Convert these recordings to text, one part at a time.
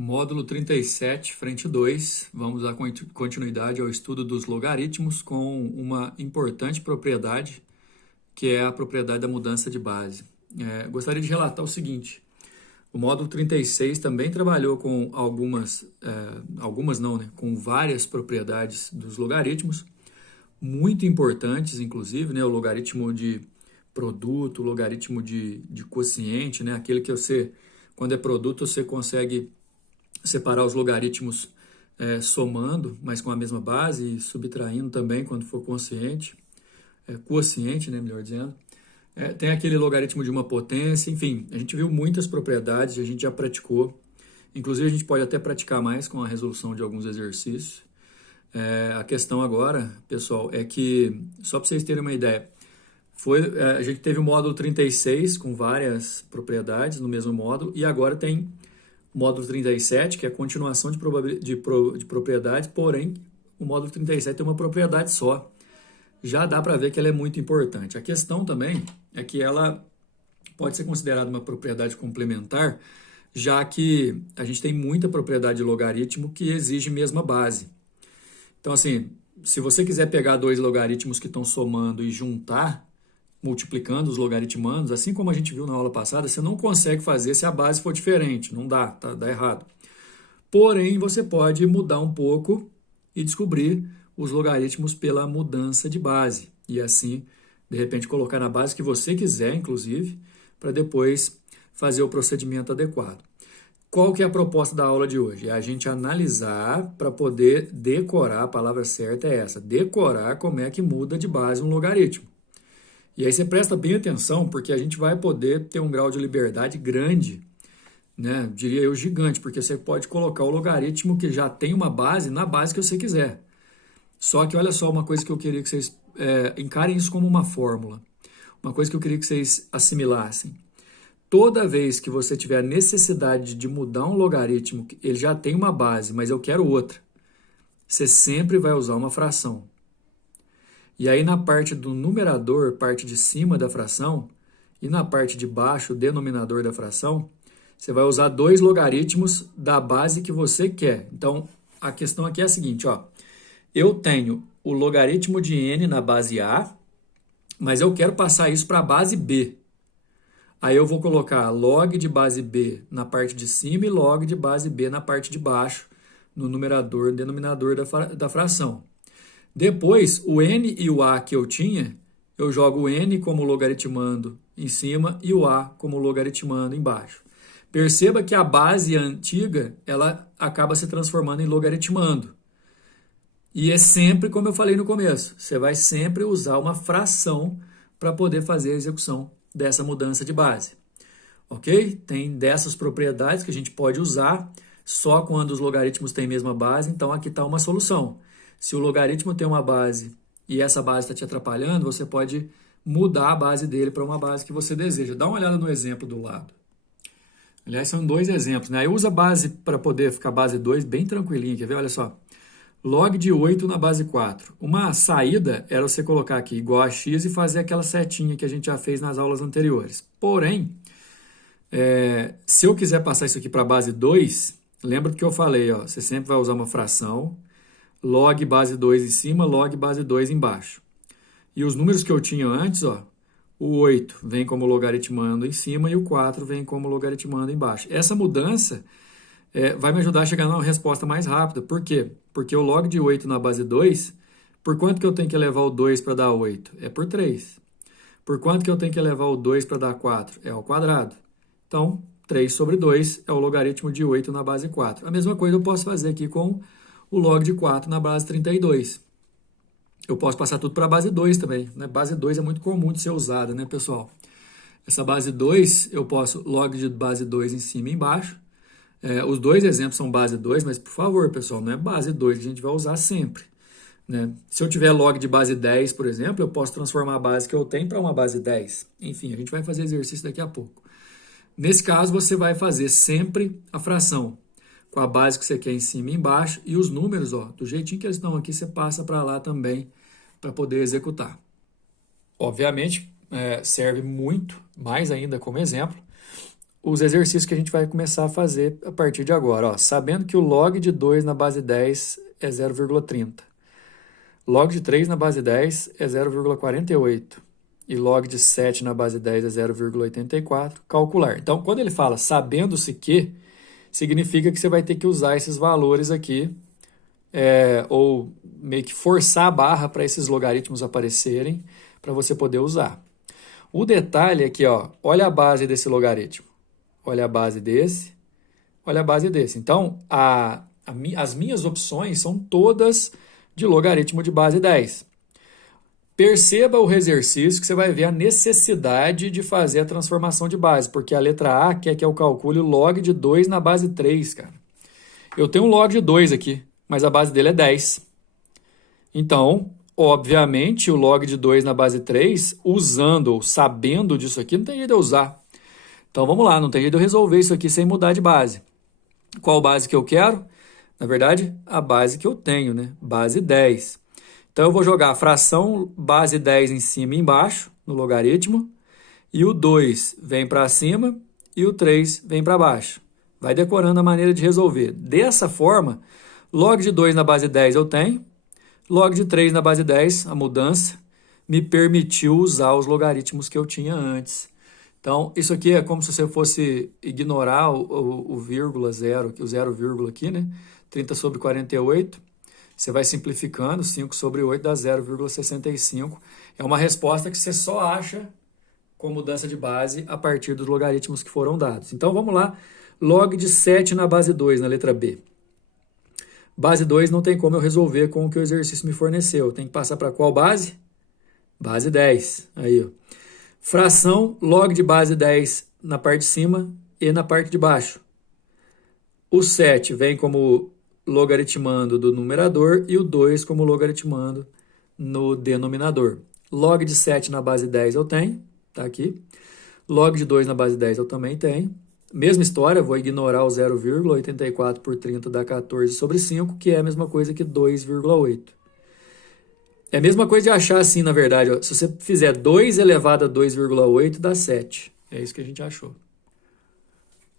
Módulo 37, frente 2, vamos dar continuidade ao estudo dos logaritmos com uma importante propriedade, que é a propriedade da mudança de base. Gostaria de relatar o seguinte: o módulo 36 também trabalhou com com várias propriedades dos logaritmos, muito importantes, inclusive, o logaritmo de produto, o logaritmo de quociente, aquele que quando é produto, você consegue separar os logaritmos somando, mas com a mesma base, e subtraindo também quando for quociente, melhor dizendo. Tem aquele logaritmo de uma potência, enfim, a gente viu muitas propriedades, a gente já praticou, inclusive a gente pode até praticar mais com a resolução de alguns exercícios. A questão agora, pessoal, é que, só para vocês terem uma ideia, a gente teve o módulo 36 com várias propriedades no mesmo módulo, e agora tem o módulo 37, que é a continuação de propriedades, porém, o módulo 37 tem uma propriedade só. Já dá para ver que ela é muito importante. A questão também é que ela pode ser considerada uma propriedade complementar, já que a gente tem muita propriedade de logaritmo que exige mesma base. Então, assim, se você quiser pegar dois logaritmos que estão somando e juntar, multiplicando os logaritmandos, assim como a gente viu na aula passada, você não consegue fazer se a base for diferente, não dá, dá errado. Porém, você pode mudar um pouco e descobrir os logaritmos pela mudança de base, e assim, de repente, colocar na base que você quiser, inclusive, para depois fazer o procedimento adequado. Qual que é a proposta da aula de hoje? É a gente analisar para poder decorar, a palavra certa é essa, decorar como é que muda de base um logaritmo. E aí você presta bem atenção, porque a gente vai poder ter um grau de liberdade grande, diria eu gigante, porque você pode colocar o logaritmo que já tem uma base na base que você quiser. Só que olha só uma coisa que eu queria que vocês encarem isso como uma fórmula. Uma coisa que eu queria que vocês assimilassem. Toda vez que você tiver a necessidade de mudar um logaritmo, ele já tem uma base, mas eu quero outra, você sempre vai usar uma fração. E aí na parte do numerador, parte de cima da fração, e na parte de baixo, o denominador da fração, você vai usar dois logaritmos da base que você quer. Então, a questão aqui é a seguinte, eu tenho o logaritmo de n na base A, mas eu quero passar isso para a base B. Aí eu vou colocar log de base B na parte de cima e log de base B na parte de baixo, no numerador e denominador da fração. Depois, o n e o a que eu tinha, eu jogo o n como logaritmando em cima e o a como logaritmando embaixo. Perceba que a base antiga, ela acaba se transformando em logaritmando. E é sempre, como eu falei no começo, você vai sempre usar uma fração para poder fazer a execução dessa mudança de base. Ok? Tem dessas propriedades que a gente pode usar só quando os logaritmos têm a mesma base, então aqui está uma solução. Se o logaritmo tem uma base e essa base está te atrapalhando, você pode mudar a base dele para uma base que você deseja. Dá uma olhada no exemplo do lado. Aliás, são dois exemplos, Eu uso a base para poder ficar base 2 bem tranquilinho, quer ver? Olha só. Log de 8 na base 4. Uma saída era você colocar aqui igual a x e fazer aquela setinha que a gente já fez nas aulas anteriores. Porém, se eu quiser passar isso aqui para a base 2, lembra do que eu falei, você sempre vai usar uma fração, log base 2 em cima, log base 2 embaixo. E os números que eu tinha antes, o 8 vem como logaritmando em cima e o 4 vem como logaritmando embaixo. Essa mudança vai me ajudar a chegar numa resposta mais rápida. Por quê? Porque o log de 8 na base 2, por quanto que eu tenho que elevar o 2 para dar 8? É por 3. Por quanto que eu tenho que elevar o 2 para dar 4? É ao quadrado. Então, 3 sobre 2 é o logaritmo de 8 na base 4. A mesma coisa eu posso fazer aqui com o log de 4 na base 32. Eu posso passar tudo para a base 2 também. Base 2 é muito comum de ser usada, pessoal? Essa base 2, eu posso log de base 2 em cima e embaixo. Os dois exemplos são base 2, mas, por favor, pessoal, não é base 2 que a gente vai usar sempre. Se eu tiver log de base 10, por exemplo, eu posso transformar a base que eu tenho para uma base 10. Enfim, a gente vai fazer exercício daqui a pouco. Nesse caso, você vai fazer sempre a fração com a base que você quer em cima e embaixo, e os números, do jeitinho que eles estão aqui, você passa para lá também para poder executar. Obviamente, serve muito, mais ainda como exemplo, os exercícios que a gente vai começar a fazer a partir de agora. Ó, sabendo que o log de 2 na base 10 é 0,30. Log de 3 na base 10 é 0,48. E log de 7 na base 10 é 0,84. Calcular. Então, quando ele fala sabendo-se que, significa que você vai ter que usar esses valores aqui, ou meio que forçar a barra para esses logaritmos aparecerem, para você poder usar. O detalhe é que, ó, olha a base desse logaritmo. Olha a base desse, olha a base desse. Então, as minhas opções são todas de logaritmo de base 10. Perceba o exercício que você vai ver a necessidade de fazer a transformação de base, porque a letra A quer que eu calcule o log de 2 na base 3, cara. Eu tenho um log de 2 aqui, mas a base dele é 10. Então, obviamente, o log de 2 na base 3, usando ou sabendo disso aqui, não tem jeito de eu usar. Então, vamos lá, não tem jeito de eu resolver isso aqui sem mudar de base. Qual base que eu quero? Na verdade, a base que eu tenho, né? Base 10. Então, eu vou jogar a fração base 10 em cima e embaixo, no logaritmo, e o 2 vem para cima e o 3 vem para baixo. Vai decorando a maneira de resolver. Dessa forma, log de 2 na base 10 eu tenho, log de 3 na base 10, a mudança, me permitiu usar os logaritmos que eu tinha antes. Então, isso aqui é como se você fosse ignorar o vírgula zero, o zero vírgula aqui, né? 30 sobre 48. Você vai simplificando, 5 sobre 8 dá 0,65. É uma resposta que você só acha com mudança de base a partir dos logaritmos que foram dados. Então, vamos lá. Log de 7 na base 2, na letra B. Base 2 não tem como eu resolver com o que o exercício me forneceu. Eu tenho que passar para qual base? Base 10. Aí, ó. Fração, log de base 10 na parte de cima e na parte de baixo. O 7 vem como logaritmando do numerador e o 2 como logaritmando no denominador. Log de 7 na base 10 eu tenho, tá aqui. Log de 2 na base 10 eu também tenho. Mesma história, vou ignorar o 0,84 por 30 dá 14 sobre 5, que é a mesma coisa que 2,8. É a mesma coisa de achar assim, na verdade. Ó, se você fizer 2 elevado a 2,8, dá 7. É isso que a gente achou.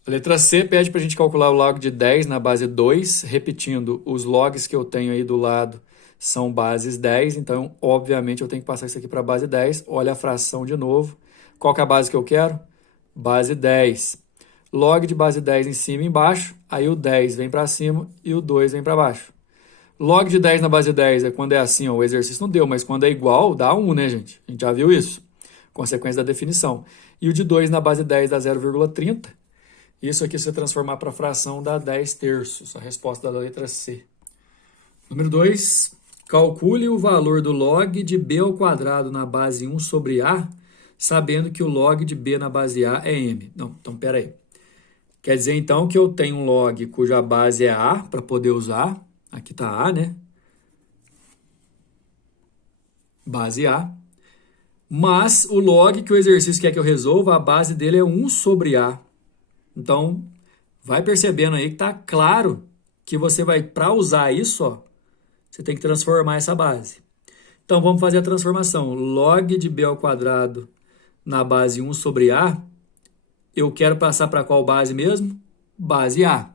A letra C pede para a gente calcular o log de 10 na base 2, repetindo, os logs que eu tenho aí do lado são bases 10, então, obviamente, eu tenho que passar isso aqui para a base 10. Olha a fração de novo. Qual que é a base que eu quero? Base 10. Log de base 10 em cima e embaixo, aí o 10 vem para cima e o 2 vem para baixo. Log de 10 na base 10 é quando é assim, ó, o exercício não deu, mas quando é igual, dá 1, né, gente? A gente já viu isso. Consequência da definição. E o de 2 na base 10 dá 0,30. Isso aqui, se você transformar para fração, dá 10 terços. A resposta da letra C. Número 2. Calcule o valor do log de b ao quadrado na base 1 sobre a, sabendo que o log de b na base a é m. Não, então, pera aí. Quer dizer, então, que eu tenho um log cuja base é a, para poder usar. Aqui está a, né? Base a. Mas o log que o exercício quer que eu resolva, a base dele é 1 sobre a. Então, vai percebendo aí que está claro que você vai, para usar isso, ó, você tem que transformar essa base. Então, vamos fazer a transformação. Log de b ao quadrado na base 1 sobre a, eu quero passar para qual base mesmo? Base a.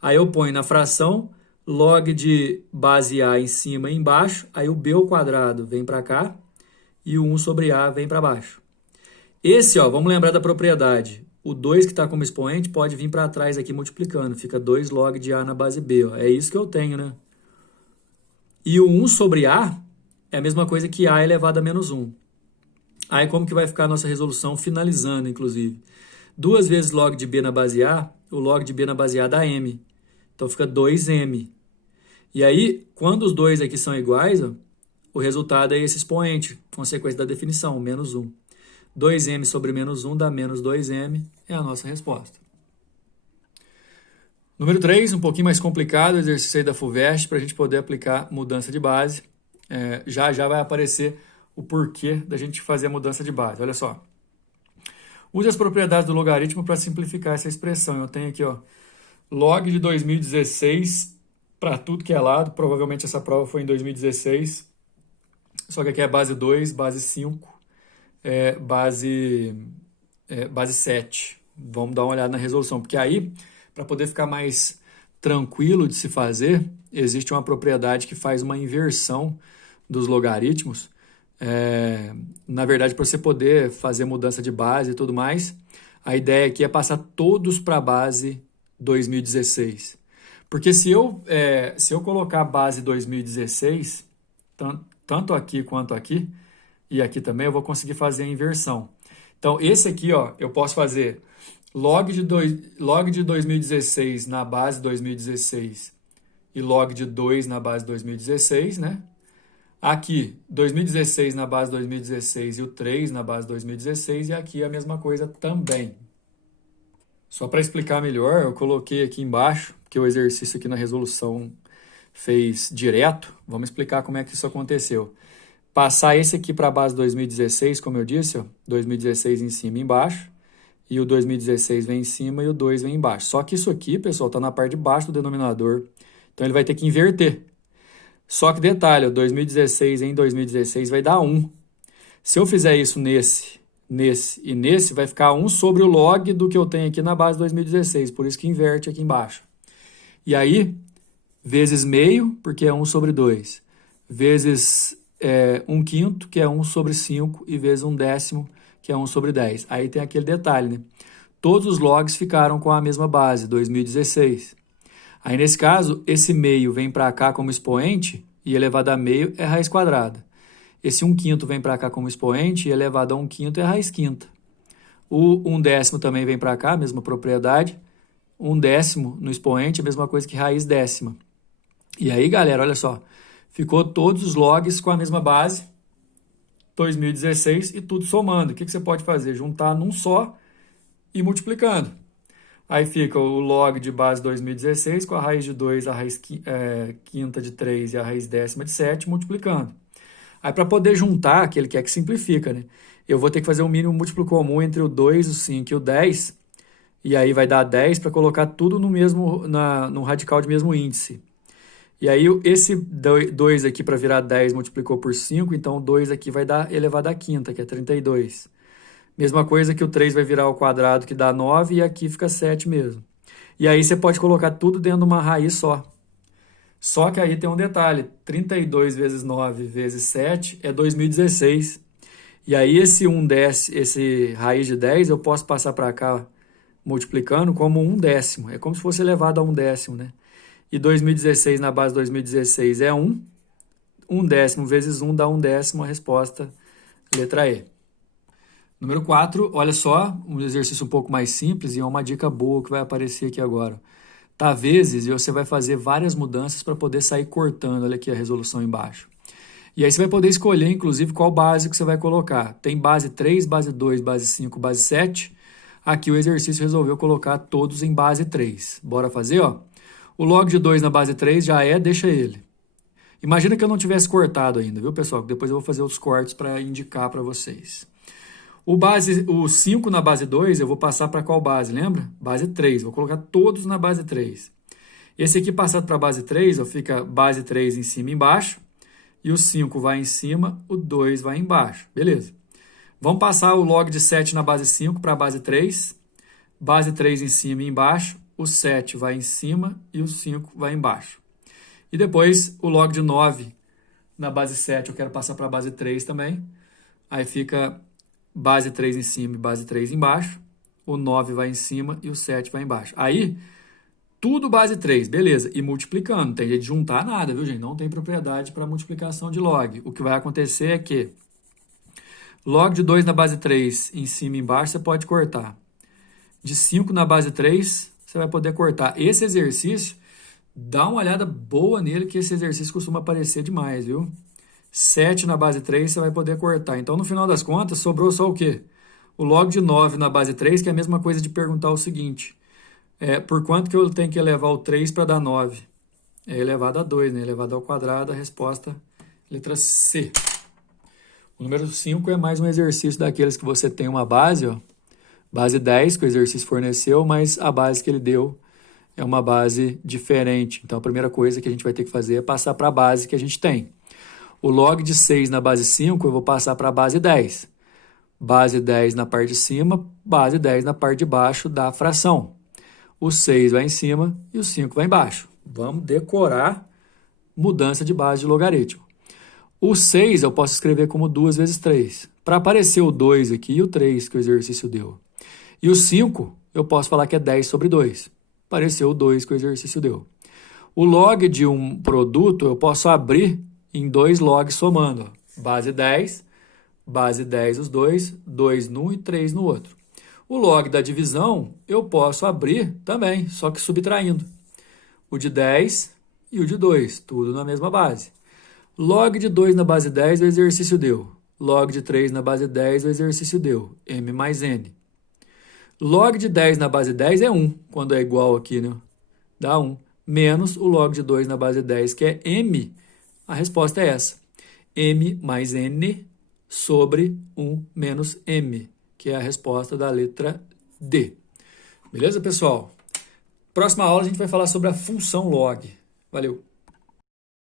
Aí eu ponho na fração log de base a em cima e embaixo, aí o b ao quadrado vem para cá e o 1 sobre a vem para baixo. Esse, ó, vamos lembrar da propriedade. O 2 que está como expoente pode vir para trás aqui multiplicando. Fica 2 log de a na base b. Ó. É isso que eu tenho, né? E o 1 sobre a é a mesma coisa que a elevado a menos 1. Aí como que vai ficar a nossa resolução finalizando, inclusive? 2 vezes log de b na base a, o log de b na base a dá m. Então fica 2m. E aí, quando os dois aqui são iguais, ó, o resultado é esse expoente, consequência da definição, menos 1. 2m sobre menos 1 dá menos 2m, é a nossa resposta. Número 3, um pouquinho mais complicado, exercício aí da FUVEST, para a gente poder aplicar mudança de base. Já vai aparecer o porquê da gente fazer a mudança de base. Olha só. Use as propriedades do logaritmo para simplificar essa expressão. Eu tenho aqui, ó, log de 2016 para tudo que é lado. Provavelmente essa prova foi em 2016. Só que aqui é base 2, base 5, base 7. Vamos dar uma olhada na resolução, porque aí, para poder ficar mais tranquilo de se fazer, existe uma propriedade que faz uma inversão dos logaritmos. Na verdade, para você poder fazer mudança de base e tudo mais, a ideia aqui é passar todos para a base 2016. Porque se eu colocar a base 2016, tanto aqui quanto aqui, e aqui também, eu vou conseguir fazer a inversão. Então, esse aqui, ó, eu posso fazer log de 2016 na base 2016 e log de 2 na base 2016, né? Aqui, 2016 na base 2016 e o 3 na base 2016, e aqui a mesma coisa também. Só para explicar melhor, eu coloquei aqui embaixo, que o exercício aqui na resolução fez direto. Vamos explicar como é que isso aconteceu. Passar esse aqui para a base 2016, como eu disse, ó, 2016 em cima e embaixo, e o 2016 vem em cima e o 2 vem embaixo. Só que isso aqui, pessoal, está na parte de baixo do denominador, então ele vai ter que inverter. Só que detalhe, ó, 2016 em 2016 vai dar 1. Se eu fizer isso nesse e nesse, vai ficar 1 sobre o log do que eu tenho aqui na base 2016, por isso que inverte aqui embaixo. E aí, vezes meio, porque é 1 sobre 2, vezes 1/5, que é 1 sobre 5, e vezes 1/10, que é 1 sobre 10. Aí tem aquele detalhe, né? Todos os logs ficaram com a mesma base, 2016. Aí, nesse caso, esse meio vem para cá como expoente, e elevado a meio é raiz quadrada. Esse 1/5 vem para cá como expoente, e elevado a 1/5 é raiz quinta. O 1/10 também vem para cá, mesma propriedade. 1/10 no expoente é a mesma coisa que raiz décima. E aí, galera, olha só. Ficou todos os logs com a mesma base, 2016, e tudo somando. O que você pode fazer? Juntar num só e multiplicando. Aí fica o log de base 2016 com a raiz de 2, a raiz quinta de 3 e a raiz décima de 7, multiplicando. Aí para poder juntar, que ele quer que simplifica, né? Eu vou ter que fazer um mínimo múltiplo comum entre o 2, o 5 e o 10, e aí vai dar 10 para colocar tudo no radical de mesmo índice. E aí esse 2 aqui para virar 10 multiplicou por 5, então o 2 aqui vai dar elevado à quinta, que é 32. Mesma coisa que o 3 vai virar ao quadrado, que dá 9, e aqui fica 7 mesmo. E aí você pode colocar tudo dentro de uma raiz só. Só que aí tem um detalhe, 32 vezes 9 vezes 7 é 2016. E aí esse raiz de 10 eu posso passar para cá multiplicando como 1/10. É como se fosse elevado a 1/10, né? E 2016 na base 2016 é 1. 1/10 vezes 1 dá 1/10, a resposta, letra E. Número 4, olha só, um exercício um pouco mais simples e é uma dica boa que vai aparecer aqui agora. Tá, vezes, e você vai fazer várias mudanças para poder sair cortando, olha aqui a resolução embaixo. E aí você vai poder escolher, inclusive, qual base que você vai colocar. Tem base 3, base 2, base 5, base 7. Aqui o exercício resolveu colocar todos em base 3. Bora fazer, ó? O log de 2 na base 3 já deixa ele. Imagina que eu não tivesse cortado ainda, viu, pessoal? Depois eu vou fazer os cortes para indicar para vocês. O 5 na base 2, eu vou passar para qual base, lembra? Base 3, vou colocar todos na base 3. Esse aqui passado para a base 3, ó, fica base 3 em cima e embaixo, e o 5 vai em cima, o 2 vai embaixo, beleza. Vamos passar o log de 7 na base 5 para a base 3, base 3 em cima e embaixo, o 7 vai em cima e o 5 vai embaixo. E depois o log de 9 na base 7 eu quero passar para a base 3 também, aí fica base 3 em cima e base 3 embaixo, o 9 vai em cima e o 7 vai embaixo. Aí, tudo base 3, beleza, e multiplicando, não tem jeito de juntar nada, viu, gente? Não tem propriedade para multiplicação de log. O que vai acontecer é que log de 2 na base 3 em cima e embaixo você pode cortar. De 5 na base 3 você vai poder cortar. Esse exercício, dá uma olhada boa nele, que esse exercício costuma aparecer demais, viu? 7 na base 3 você vai poder cortar. Então, no final das contas, sobrou só o quê? O log de 9 na base 3, que é a mesma coisa de perguntar o seguinte. Por quanto que eu tenho que elevar o 3 para dar 9? É elevado a 2, né? Elevado ao quadrado, a resposta, letra C. O número 5 é mais um exercício daqueles que você tem uma base, ó. Base 10, que o exercício forneceu, mas a base que ele deu é uma base diferente. Então, a primeira coisa que a gente vai ter que fazer é passar para a base que a gente tem. O log de 6 na base 5 eu vou passar para a base 10. base 10 na parte de cima, base 10 na parte de baixo da fração. O 6 vai em cima e o 5 vai embaixo. Vamos decorar mudança de base de logaritmo. O 6 eu posso escrever como 2 vezes 3. Para aparecer o 2 aqui e o 3 que o exercício deu. E o 5 eu posso falar que é 10 sobre 2. Apareceu o 2 que o exercício deu. O log de um produto eu posso abrir em 2 logs somando. Base 10 os dois, 2 num e 3 no outro. O log da divisão eu posso abrir também, só que subtraindo. O de 10 e o de 2, tudo na mesma base. Log de 2 na base 10 o exercício deu. Log de 3 na base 10 o exercício deu. M mais N. Log de 10 na base 10 é 1, quando é igual aqui, né? Dá 1. Menos o log de 2 na base 10, que é M. A resposta é essa. M mais N sobre 1 menos M, que é a resposta da letra D. Beleza, pessoal? Próxima aula a gente vai falar sobre a função log. Valeu!